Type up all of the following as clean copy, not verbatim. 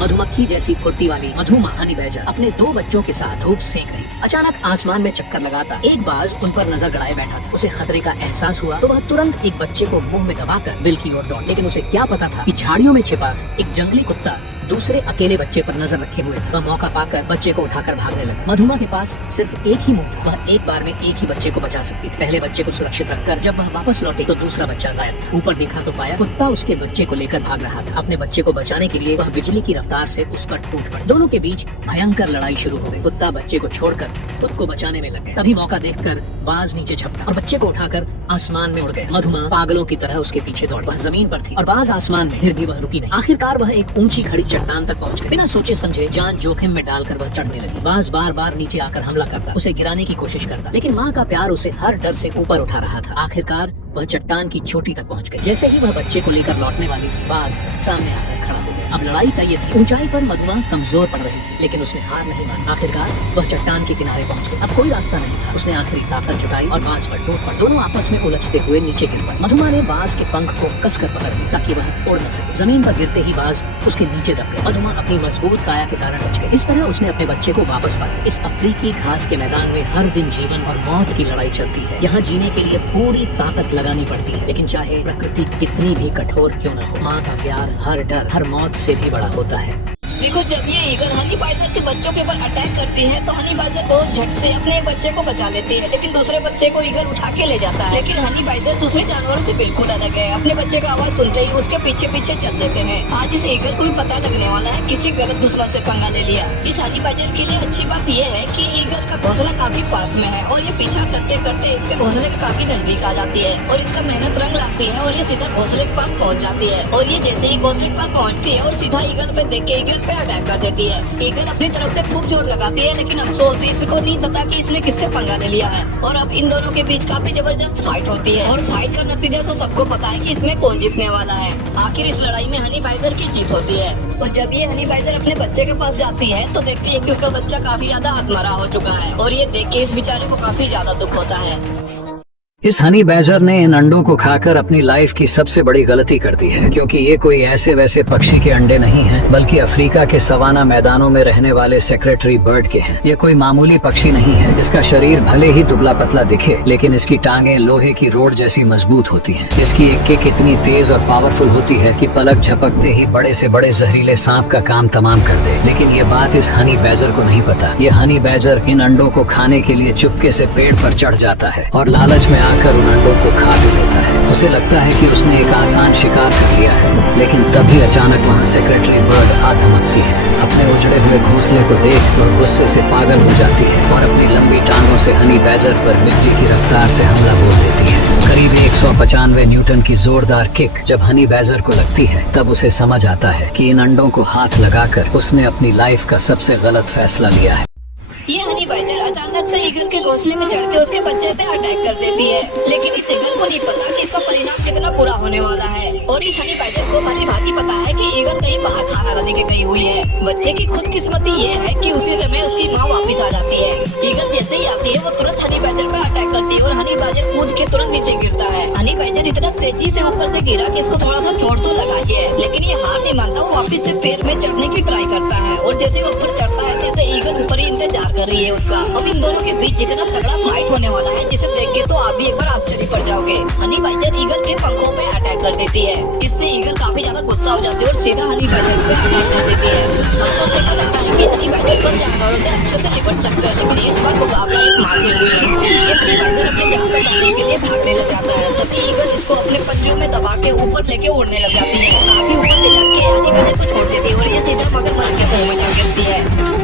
मधुमक्खी जैसी फुर्ती वाली मधुमा हनी बैजर अपने 2 बच्चों के साथ धूप सेक रही थी। अचानक आसमान में चक्कर लगाता एक बाज उन पर नजर गड़ाए बैठा था। उसे खतरे का एहसास हुआ तो वह तुरंत एक बच्चे को मुंह में दबाकर बिल की ओर दौड़। लेकिन उसे क्या पता था कि झाड़ियों में छिपा एक जंगली कुत्ता दूसरे अकेले बच्चे पर नजर रखे हुए था। वह मौका पाकर बच्चे को उठाकर भागने लगा। मधुमा के पास सिर्फ एक ही मुंह था। वह एक बार में एक ही बच्चे को बचा सकती थी। पहले बच्चे को सुरक्षित रखकर जब वह वापस लौटी तो दूसरा बच्चा गायब था। ऊपर देखा तो पाया कुत्ता उसके बच्चे को लेकर भाग रहा था। अपने बच्चे को बचाने के लिए वह बिजली की रफ्तार से उस पर टूट पड़ा। दोनों के बीच भयंकर लड़ाई शुरू हो गई। कुत्ता बच्चे को छोड़कर खुद को बचाने में लग गया। तभी मौका देखकर बाज नीचे झपटा और बच्चे को उठाकर आसमान में उड़ गया। मधुमा पागलों की तरह उसके पीछे दौड़। वह जमीन पर थी और बाज आसमान में, फिर भी वह रुकी नहीं। आखिरकार वह एक ऊंची खड़ी चट्टान तक पहुंच गई। बिना सोचे समझे जान जोखिम में डालकर वह चढ़ने लगी। बाज बार बार नीचे आकर हमला करता, उसे गिराने की कोशिश करता, लेकिन माँ का प्यार उसे हर डर से ऊपर उठा रहा था। आखिरकार वह चट्टान की चोटी तक पहुंच गई। जैसे ही वह बच्चे को लेकर लौटने वाली थी, बाज सामने आकर खड़ा हो गया। अब लड़ाई तय थी। ऊंचाई पर मधुमा कमजोर पड़ रही थी, लेकिन उसने हार नहीं मानी। आखिरकार वह चट्टान के किनारे पहुंच गई। अब कोई रास्ता नहीं था। उसने आखिरी ताकत जुटाई और बाज पर टूट पड़ा। दोनों आपस में उलझते हुए नीचे गिर पड़े। मधुमा ने बाज के पंख को कसकर पकड़ लिया ताकि वह उड़ न सके। जमीन पर गिरते ही बाज उसके नीचे दब गया। मधुमा अपनी मजबूत काया के कारण बच गई। इस तरह उसने अपने बच्चे को वापस पाया। इस अफ्रीकी घास के मैदान में हर दिन जीवन और मौत की लड़ाई चलती है। यहाँ जीने के लिए पूरी ताकत लगानी पड़ती है, लेकिन चाहे प्रकृति कितनी भी कठोर क्यों न हो, माँ का प्यार हर डर, हर मौत से भी बड़ा होता है। देखो, जब ये ईगल हनी बाइजर के बच्चों के ऊपर अटैक करती है तो हनी बाइजर बहुत झट से अपने एक बच्चे को बचा लेती है, लेकिन दूसरे बच्चे को ईगल उठा के ले जाता है। लेकिन हनी बाइजर दूसरे जानवरों से बिल्कुल अलग है। अपने बच्चे का आवाज सुनते ही उसके पीछे पीछे चल देते हैं। आज इस ईगल को भी पता लगने वाला है किसी गलत दुश्मन से पंगा ले लिया। इस हनी बाइजर के लिए अच्छी बात ये है कि ईगल का घोंसला काफी पास में है और ये पीछा करते करते इसके घोंसले के काफी नजदीक आ जाती है और इसका मेहनत रंग लाती है और ये सीधा घोंसले के पास पहुँच जाती है। और ये जैसे ही घोंसले के पास पहुँचती है और सीधा ईगल पे देख के ईगल पे अटैक कर देती है। ईगल अपनी तरफ से खूब जोर लगाती है, लेकिन अफसोस इसको नहीं पता कि इसने किससे पंगा ले लिया है। और अब इन दोनों के बीच काफी जबरदस्त फाइट होती है और फाइट का नतीजा तो सबको पता है कि इसमें कौन जीतने वाला है। आखिर इस लड़ाई में हनी बाइजर की जीत होती है। और जब ये हनी बाइजर अपने बच्चे के पास जाती है तो देखती है कि उसका बच्चा काफी ज्यादा आत्महरा हो चुका है और ये देख के इस बेचारे को काफी ज्यादा दुख होता है। इस हनी बैजर ने इन अंडों को खाकर अपनी लाइफ की सबसे बड़ी गलती कर दी है, क्योंकि ये कोई ऐसे वैसे पक्षी के अंडे नहीं हैं, बल्कि अफ्रीका के सवाना मैदानों में रहने वाले सेक्रेटरी बर्ड के हैं। ये कोई मामूली पक्षी नहीं है। इसका शरीर भले ही दुबला पतला दिखे, लेकिन इसकी टांगें लोहे की रोड जैसी मजबूत होती हैं। इसकी एक किक इतनी तेज और पावरफुल होती है कि पलक झपकते ही बड़े से बड़े जहरीले सांप का काम तमाम कर दे। लेकिन ये बात इस हनी बैजर को नहीं पता। ये हनी बैजर इन अंडों को खाने के लिए चुपके से पेड़ पर चढ़ जाता है और लालच में आकर उन अंडों को खा भी लेता है। उसे लगता है कि उसने एक आसान शिकार कर लिया है, लेकिन तभी अचानक वहाँ सेक्रेटरी बर्ड आ धमकती है। अपने उजड़े हुए घोंसले को देख वह गुस्से से पागल हो जाती है और अपनी लंबी टांगों से हनी बैजर पर बिजली की रफ्तार से हमला बोल देती है। करीब 195 न्यूटन की जोरदार किक जब हनी बैजर को लगती है, तब उसे समझ आता है कि इन अंडों को हाथ लगाकर उसने अपनी लाइफ का सबसे गलत फैसला लिया है। ये हनी बाइजर अचानक से ईगल के घोंसले में चढ़ के उसके बच्चे पे अटैक कर देती है, लेकिन इस ईगल को नहीं पता कि इसका परिणाम कितना बुरा होने वाला है। और इस हनी बाइजर को भली भांति पता है कि ईगल कहीं बाहर खाना लाने के गई हुई है। बच्चे की खुदकिस्मती ये है कि उसी समय उसकी माँ वापस आ जाती है। ईगल जैसे ही आती है वो तुरंत हनी बाइजर पे अटैक करती है और हनी बाइजर कूद के तुरंत नीचे गिरता है। हनी बाइजर इतना तेजी से ऊपर से गिरा कि इसको थोड़ा सा चोट तो लगा है, लेकिन ये हार नहीं मानता और वापस से पैर में चढ़ने की ट्राई करता है। और जैसे वो ऊपर चढ़ता है जैसे ईगल ऊपर ही इंतजार कर रही है उसका। अब इन दोनों के बीच इतना तगड़ा फाइट होने वाला है जिसे देख के तो आप भी एक बार आश्चर्य पड़ जाओगे। हनी बाइजर ईगल के पंखों पे अटैक कर देती है। इससे ईगल काफी ज्यादा गुस्सा हो जाती है और सीधा हनी बाइजर पे अटैक कर देती है। अक्सर देखा जाता है कि हनी बाइजर सब जानवरों से अच्छे से निपट सकता है, लेकिन इस बार मुकाबला एक मारते हुए हनी बाइजर अपने जान बचाने के लिए भागने लग जाता है। तभी ईगल इसको अपने पंजों में दबा के ऊपर लेके उड़ने लग जाती है। काफी ऊपर ले जाके हनी बाइजर को छोड़ देती है और ये सीधा मगरमच्छ के मुंह में जा गिरती है।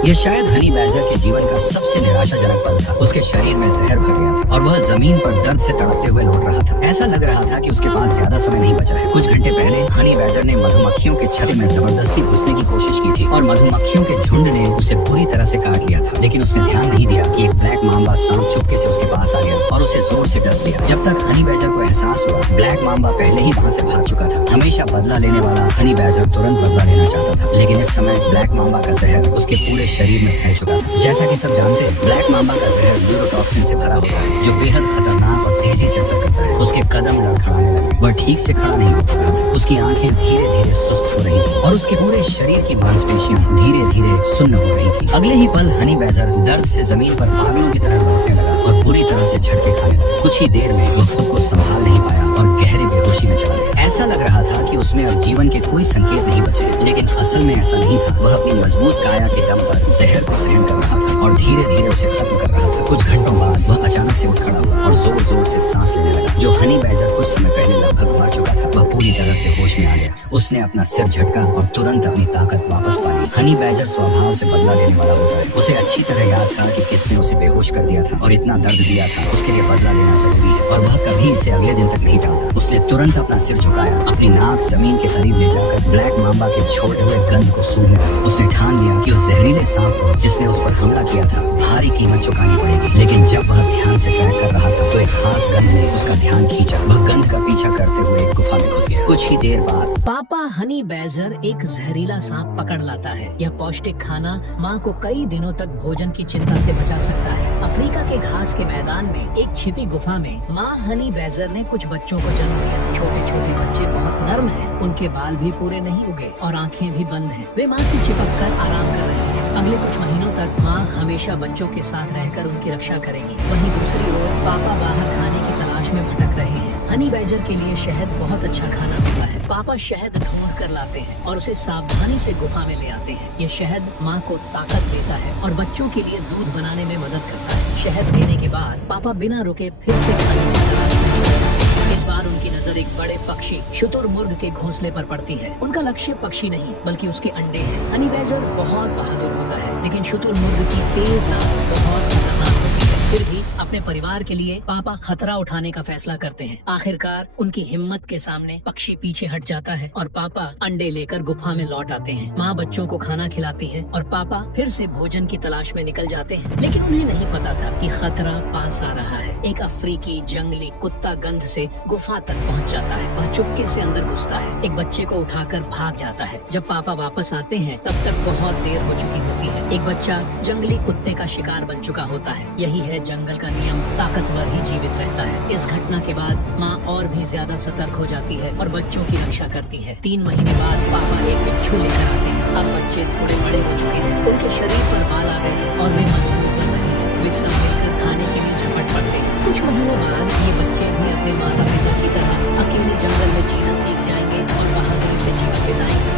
ये शायद हनी बैजर के जीवन का सबसे निराशाजनक पल था। उसके शरीर में जहर भर गया था और वह जमीन पर दर्द से तड़पते हुए लौट रहा था। ऐसा लग रहा था कि उसके पास ज्यादा समय नहीं बचा है। कुछ घंटे पहले हनी बैजर ने मधुमक्खियों के छत्ते में जबरदस्ती घुसने की कोशिश की थी और मधुमक्खियों के झुंड ने उसे बुरी तरह से काट लिया था, लेकिन उसने ध्यान नहीं दिया कि एक ब्लैक मांबा सांप चुपके से उसके पास आ गया और उसे जोर से डस लिया। जब तक हनी बैजर को एहसास हुआ, ब्लैक मांबा पहले ही वहाँ से भाग चुका था। हमेशा बदला लेने वाला हनी बैजर तुरंत बदला लेना चाहता था, लेकिन लेकिन इस समय ब्लैक मांबा का जहर उसके पूरे शरीर में फैल चुका था। जैसा कि सब जानते हैं, ब्लैक मांबा का जहर न्यूरोटॉक्सिन से भरा होता है, जो बेहद खतरनाक और तेजी से असर करता है। उसके कदम लड़खड़ाने लगे, वह ठीक से खड़ा नहीं हो पा रहा था। उसकी आंखें धीरे धीरे सुस्त हो रही थी और उसके पूरे शरीर की मांसपेशियां धीरे धीरे सुन्न हो रही थी। अगले ही पल हनी बैजर दर्द से जमीन पर पागलों की तरह लौटने लगा और बुरी तरह से झटके खाने लगा। कुछ ही देर में वह खुद को संभाल नहीं पाया और गहरी बेहोशी में चला गया। ऐसा लग रहा था कि उसमें अब जीवन के कोई संकेत नहीं बचे हैं, लेकिन असल में ऐसा नहीं था। वह अपनी मजबूत काया के दम पर जहर को सहन कर रहा था और धीरे धीरे उसे खत्म कर रहा था। कुछ घंटों बाद वह अचानक से उठ खड़ा हुआ और जोर जोर से सांस लेने लगा। जो हनी बैजर कुछ समय पहले लगभग मर चुका था, वह पूरी तरह से होश में आ गया। उसने अपना सिर झटका और तुरंत अपनी ताकत वापस पा ली। हनी बैजर स्वभाव से बदला लेने वाला होता है। उसे अच्छी तरह याद था कि किसने उसे बेहोश कर दिया था और इतना दर्द दिया था, उसके लिए बदला लेना जरूरी है और वह कभी इसे अगले दिन तक नहीं टालता। उसने तुरंत अपना सिर झुकाया, अपनी नाक जमीन के करीब ले जाकर ब्लैक मांबा के छोड़े हुए गंध को सूंघने लगा। उसने ठान लिया कि उस जहरीले सांप को जिसने उस पर हमला किया था भारी कीमत चुकानी पड़ेगी। लेकिन जब वह ध्यान से ट्रैक कर रहा था तो एक खास गंध ने उसका ध्यान खींचा। वह गंध का पीछा करते हुए एक गुफा में घुस गया। कुछ ही देर बाद पापा हनी बैजर एक जहरीला सांप पकड़ लाता है। यह पौष्टिक खाना माँ को कई दिनों तक भोजन की चिंता से बचा सकता है। अफ्रीका के घास के मैदान में एक छिपी गुफा में माँ हनी बैजर ने कुछ बच्चों को जन्म दिया। छोटे छोटे बच्चे बहुत नर्म हैं, उनके बाल भी पूरे नहीं उगे और आंखें भी बंद हैं। वे माँ से चिपक कर आराम कर रहे हैं। अगले कुछ महीनों तक माँ हमेशा बच्चों के साथ रहकर उनकी रक्षा करेगी। वहीं दूसरी ओर पापा बाहर खाने की तलाश में भटक रहे हैं। हनी बैजर के लिए शहद बहुत अच्छा खाना होता है। पापा शहद ढूंढ कर लाते हैं और उसे सावधानी से गुफा में ले आते हैं। ये शहद माँ को ताकत देता है और बच्चों के लिए दूध बनाने में मदद करता है। शहद देने के बाद पापा बिना रुके फिर से खाने की तलाश में चले जाते हैं। इस बार उनकी नजर एक बड़े पक्षी शुतुरमुर्ग के घोंसले पर पड़ती है। उनका लक्ष्य पक्षी नहीं बल्कि उसके अंडे हैं। हनी बैजर बहुत बहादुर होता है, लेकिन शुतुरमुर्ग की तेज लात बहुत खतरनाक होती है। फिर भी अपने परिवार के लिए पापा खतरा उठाने का फैसला करते हैं। आखिरकार उनकी हिम्मत के सामने पक्षी पीछे हट जाता है और पापा अंडे लेकर गुफा में लौट आते हैं। माँ बच्चों को खाना खिलाती है और पापा फिर से भोजन की तलाश में निकल जाते हैं। लेकिन उन्हें नहीं पता था कि खतरा पास आ रहा है। एक अफ्रीकी जंगली कुत्ता गंध से गुफा तक पहुँच जाता है। वह चुपके से अंदर घुसता है, एक बच्चे को उठाकर भाग जाता है। जब पापा वापस आते हैं तब तक बहुत देर हो चुकी होती है। एक बच्चा जंगली कुत्ते का शिकार बन चुका होता है। यही है जंगल का नियम, ताकतवर ही जीवित रहता है। इस घटना के बाद माँ और भी ज्यादा सतर्क हो जाती है और बच्चों की रक्षा करती है। 3 महीने बाद पापा एक बिच्छू लेकर आते हैं। अब बच्चे थोड़े बड़े हो चुके हैं, उनके शरीर पर बाल आ गए हैं और वे मजबूत बन रहे हैं। वे सब मिलकर खाने के लिए झपट पड़ते हैं। कुछ महीनों बाद ये बच्चे भी अपने माता पिता की तरह अकेले जंगल में जीना सीख जाएंगे और बहादुरी से जीवन बिताएंगे।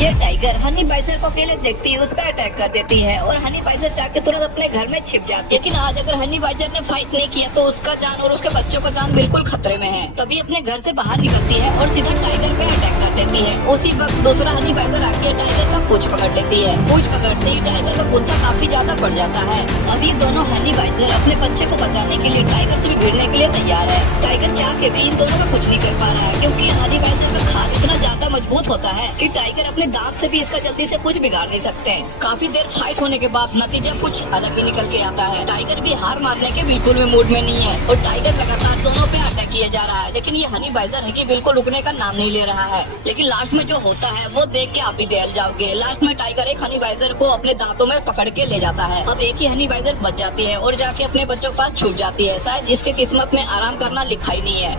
ये टाइगर हनी बैजर को अकेले देखती है, उस पर अटैक कर देती है और हनी बैजर जाके तुरंत अपने घर में छिप जाती है। लेकिन आज अगर हनी बैजर ने फाइट नहीं किया तो उसका जान और उसके बच्चों का जान बिल्कुल खतरे में है। तभी अपने घर से बाहर निकलती है और सीधा टाइगर पे अटैक कर देती है। उसी वक्त दूसरा हनी बैजर आके टाइगर का पूंछ पकड़ लेती है। पूंछ पकड़ते ही टाइगर का गुस्सा काफी ज्यादा बढ़ जाता है। अब ये दोनों हनी बैजर अपने बच्चे को बचाने के लिए टाइगर से भी भिड़ने के लिए तैयार है। टाइगर चाह के भी इन दोनों का कुछ नहीं कर पा रहा है, क्योंकि हनी बैजर का खाल इतना ज्यादा मजबूत होता है कि टाइगर अपने दांत से भी इसका जल्दी से कुछ बिगाड़ नहीं सकते हैं। काफी देर फाइट होने के बाद नतीजा कुछ अलग ही निकल के आता है। टाइगर भी हार मारने के बिल्कुल भी मूड में नहीं है और टाइगर लगातार दोनों पे अटैक किया जा रहा है। लेकिन ये हनी बैजर है कि बिल्कुल रुकने का नाम नहीं ले रहा है। लेकिन लास्ट में जो होता है वो देख के आप भी दहल जाओगे। लास्ट में टाइगर एक हनी बैजर को अपने दांतों में पकड़ के ले जाता है। अब एक ही हनी बैजर बच जाती है और जाके अपने बच्चों के पास छुप जाती है। शायद इसके किस्मत में आराम करना लिखा ही नहीं है।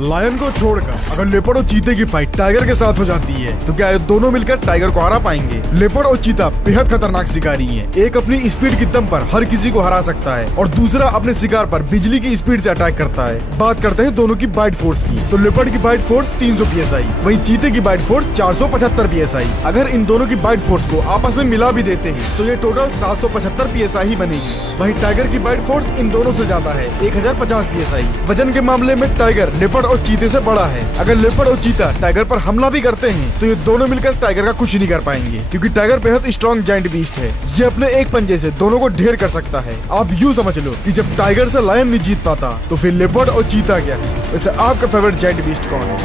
लायन को छोड़कर अगर लेपर्ड और चीते की फाइट टाइगर के साथ हो जाती है तो क्या ये दोनों मिलकर टाइगर को हरा पाएंगे? लेपर्ड और चीता बेहद खतरनाक शिकारी हैं। एक अपनी स्पीड की दम पर हर किसी को हरा सकता है और दूसरा अपने शिकार पर बिजली की स्पीड से अटैक करता है। बात करते हैं दोनों की बाइट फोर्स की, तो लेपर्ड की बाइट फोर्स 300 psi, वहीं चीते की बाइट फोर्स 475 psi। अगर इन दोनों की बाइट फोर्स को आपस में मिला भी देते हैं तो ये टोटल 775 psi ही बनेगी। वहीं टाइगर की बाइट फोर्स इन दोनों से ज्यादा है, 1050 psi। वजन के मामले में टाइगर लेपर्ड और चीते से बड़ा है। अगर लेपर्ड और चीता टाइगर पर हमला भी करते हैं तो ये दोनों मिलकर टाइगर का कुछ नहीं कर पाएंगे, क्योंकि टाइगर बेहद स्ट्रॉन्ग जायंट बीस्ट है। ये अपने एक पंजे से दोनों को ढेर कर सकता है। आप यूँ समझ लो कि जब टाइगर से लायन नहीं जीत पाता तो फिर लेपर्ड और चीता क्या है। वैसे आपका फेवरेट जायंट बीस्ट कौन है?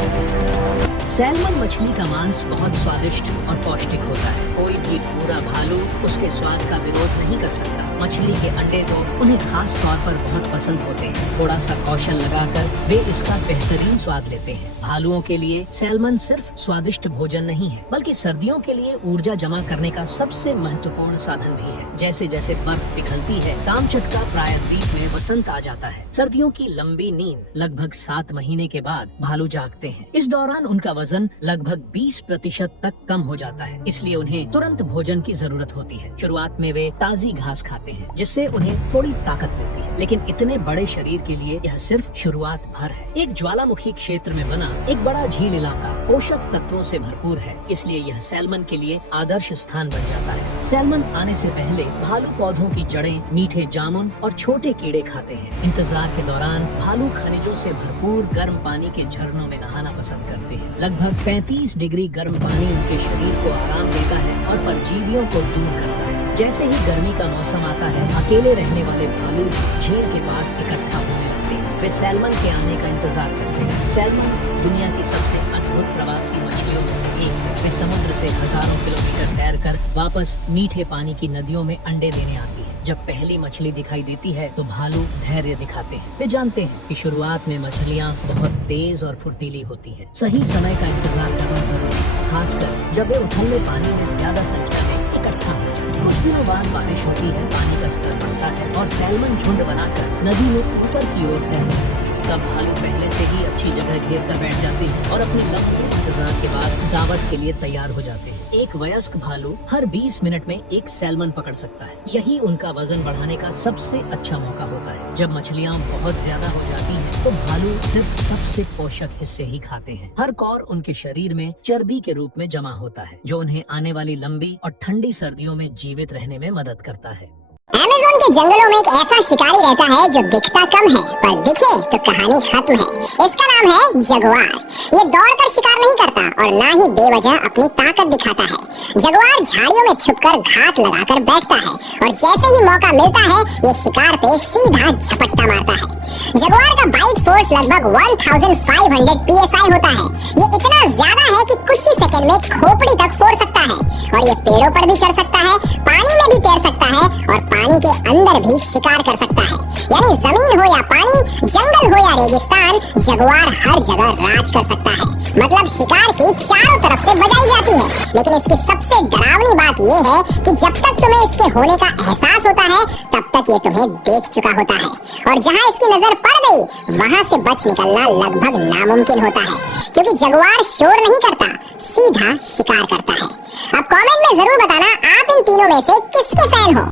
सैल्मन मछली का मांस बहुत स्वादिष्ट और पौष्टिक होता है। कोई भी पूरा भालू उसके स्वाद का विरोध नहीं कर सकता। मछली के अंडे तो उन्हें खास तौर पर बहुत पसंद होते हैं। थोड़ा सा कौशल लगाकर वे इसका बेहतरीन स्वाद लेते हैं। भालुओं के लिए सैल्मन सिर्फ स्वादिष्ट भोजन नहीं है, बल्कि सर्दियों के लिए ऊर्जा जमा करने का सबसे महत्वपूर्ण साधन भी है। जैसे जैसे बर्फ पिघलती है, कामचटका प्रायद्वीप में वसंत आ जाता है। सर्दियों की लंबी नींद लगभग 7 महीने के बाद भालू जागते हैं। इस दौरान उनका वजन लगभग 20% तक कम हो जाता है, इसलिए उन्हें तुरंत भोजन की जरूरत होती है। शुरुआत में वे ताजी घास खाते हैं, जिससे उन्हें थोड़ी ताकत मिलती है, लेकिन इतने बड़े शरीर के लिए यह सिर्फ शुरुआत भर है। एक ज्वालामुखी क्षेत्र में बना एक बड़ा झील इलाका पोषक तत्वों से भरपूर है, इसलिए यह सैल्मन के लिए आदर्श स्थान बन जाता है। सैल्मन आने से पहले भालू पौधों की जड़ें, मीठे जामुन और छोटे कीड़े खाते हैं। इंतजार के दौरान भालू खनिजों से भरपूर गर्म पानी के झरनों में नहाना पसंद करते हैं। लगभग 35 डिग्री गर्म पानी उनके शरीर को आराम देता है और परजीवियों को दूर करता है। जैसे ही गर्मी का मौसम आता है, अकेले रहने वाले भालू झील के पास इकट्ठा होने लगते हैं। वे सैल्मन के आने का इंतजार करते हैं। सैल्मन दुनिया की सबसे अद्भुत प्रवासी मछलियों में से एक है। वे समुद्र से हजारों किलोमीटर तैरकर वापस मीठे पानी की नदियों में अंडे देने आती है। जब पहली मछली दिखाई देती है तो भालू धैर्य दिखाते हैं। वे जानते हैं कि शुरुआत में मछलियाँ बहुत तेज और फुर्तीली होती हैं। सही समय का इंतजार करना जरूरी है, खासकर जब वे उथले पानी में ज्यादा संख्या में इकट्ठा हो जाए। कुछ दिनों बाद बारिश होती है, पानी का स्तर बढ़ता है और सैल्मन झुंड बनाकर नदी में ऊपर की ओर तैरते हैं। तब भालू पहले से ही अच्छी जगह घेर कर बैठ जाते हैं और अपने लंबे इंतजार के बाद दावत के लिए तैयार हो जाते हैं। एक वयस्क भालू हर 20 मिनट में एक सैल्मन पकड़ सकता है। यही उनका वजन बढ़ाने का सबसे अच्छा मौका होता है। जब मछलियाँ बहुत ज्यादा हो जाती हैं, तो भालू सिर्फ सबसे पोषक हिस्से ही खाते हैं। हर कौर उनके शरीर में चर्बी के रूप में जमा होता है, जो उन्हें आने वाली लंबी और ठंडी सर्दियों में जीवित रहने में मदद करता है। अमेज़न के जंगलों में एक ऐसा शिकारी रहता है जो दिखता कम है पर दिखे तो कहानी खत्म है। इसका नाम है जगुआर। ये दौड़कर शिकार नहीं करता और ना ही बेवजह अपनी ताकत दिखाता है। जगुआर झाड़ियों में छुपकर घात लगाकर बैठता है और जैसे ही मौका मिलता है ये शिकार पे सीधा झपट्टा मारता है। जगुआर का बाइट फोर्स लगभग 1500 PSI होता है। ये इतना ज्यादा है कि कुछ ही सेकंड में खोपड़ी तक फोड़ सकता है और ये पेड़ों पर भी चढ़ सकता है, पानी में भी तैर सकता है और पानी के अंदर भी शिकार कर सकता है। यानी जमीन हो या पानी, जंगल हो या रेगिस्तान, जगुआर हर जगह राज कर सकता है। मतलब शिकार की चारों तरफ से बजाई जाती है। लेकिन इसकी सबसे डरावनी बात ये है कि जब तक तुम्हें इसके होने का एहसास होता है तब तक ये तुम्हें देख चुका होता है और जहाँ इसकी नजर पड़ गई वहाँ से बच निकलना लगभग नामुमकिन होता है, क्योंकि जगुआर शोर नहीं करता, सीधा शिकार करता है। अब कमेंट में जरूर बताना आप इन तीनों में से किसके फैन हो।